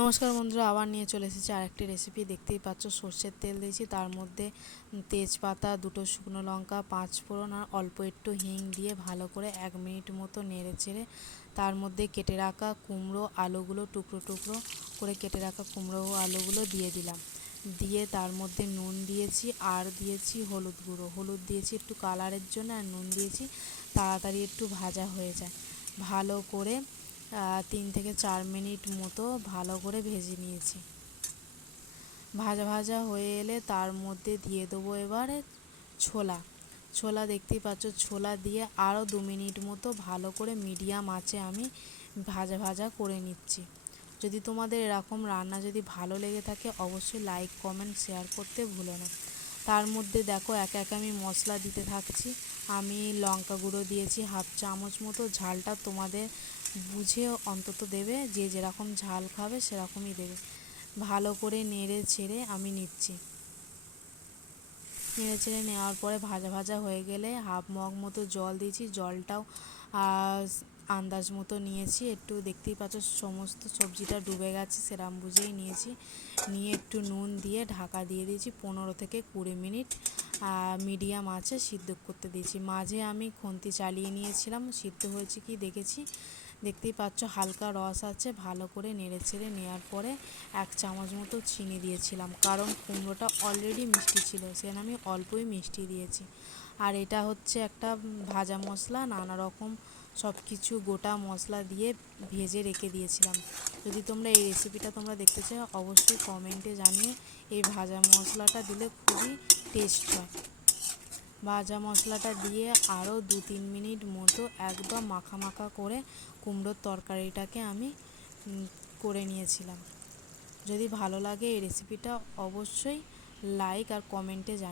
নমস্কার বন্ধুরা, আবার নিয়ে চলে এসেছি আরেকটি রেসিপি। দেখতেই পাচ্ছ সর্ষের তেল দিয়েছি, তার মধ্যে তেজপাতা, দুটো শুকনো লঙ্কা, 5 ফোড়ন আর অল্প একটু হিং দিয়ে ভালো করে 1 মিনিট মতো নেড়ে চেড়ে তার মধ্যে কেটে রাখা কুমড়ো আলুগুলো টুকরো টুকরো করে কেটে রাখা কুমড়ো ও আলুগুলো দিয়ে দিলাম। দিয়ে তার মধ্যে নুন দিয়েছি আর দিয়েছি হলুদ গুঁড়ো। হলুদ দিয়েছি একটু কালারের জন্য, আর নুন দিয়েছি তাড়াতাড়ি একটু ভাজা হয়ে যায়। ভালো করে 3 থেকে 4 মিনিট মতো ভালো করে ভেজে নিয়েছি। ভাজা ভাজা হয়ে এলে তার মধ্যে দিয়ে দেবো এবারে ছোলা। দেখতেই পাচ্ছ, ছোলা দিয়ে আরও 2 মিনিট মতো ভালো করে মিডিয়াম আঁচে আমি ভাজা করে নিচ্ছি। যদি তোমাদের এরকম রান্না যদি ভালো লেগে থাকে অবশ্যই লাইক, কমেন্ট, শেয়ার করতে ভুলো না। তার মধ্যে দেখো এক এক আমি মশলা দিতে থাকছি। আমি লঙ্কা গুঁড়ো দিয়েছি 1/2 চামচ মতো। ঝালটা তোমাদের বুঝে অন্তত দেবে, যে যেরকম ঝাল খাবে সেরকমই দেবে। ভালো করে নেড়ে ছেড়ে আমি নিচ্ছি। নেড়ে ছেড়ে নেওয়ার পরে ভাজা হয়ে গেলে 1/2 মগ মতো জল দিয়েছি। জলটাও আন্দাজ মতো নিয়েছি। একটু দেখতেই পাচ্ছ সমস্ত সবজিটা ডুবে গেছে, সেরকম বুঝেই নিয়েছি। নিয়ে একটু নুন দিয়ে ঢাকা দিয়ে দিয়েছি। 15 থেকে 20 মিনিট মিডিয়াম আঁচে সিদ্ধ করতে দিয়েছি। মাঝে আমি খুন্তি চালিয়ে নিয়েছিলাম, সিদ্ধ হয়েছে কি দেখেছি। দেখতেই পাচ্ছ হালকা রস আছে। ভালো করে নেড়ে ছেড়ে নেওয়ার পরে 1 চামচ মতো চিনি দিয়েছিলাম, কারণ কুমড়োটা অলরেডি মিষ্টি ছিল, সেখানে আমি অল্পই মিষ্টি দিয়েছি। আর এটা হচ্ছে একটা ভাজা মশলা, নানা রকম সব কিছু গোটা মশলা দিয়ে ভেজে রেখে দিয়েছিলাম। যদি তোমরা এই রেসিপিটা দেখতে চাও অবশ্যই কমেন্টে জানিয়ে। এই ভাজা মশলাটা দিলে খুবই টেস্ট হয়। ভাজা মশলাটা দিয়ে আরও 2-3 মিনিট মতো একদম মাখা করে কুমড়োর তরকারিটাকে আমি করে নিয়েছিলাম। যদি ভালো লাগে এই রেসিপিটা অবশ্যই লাইক আর কমেন্টে জানিয়ে।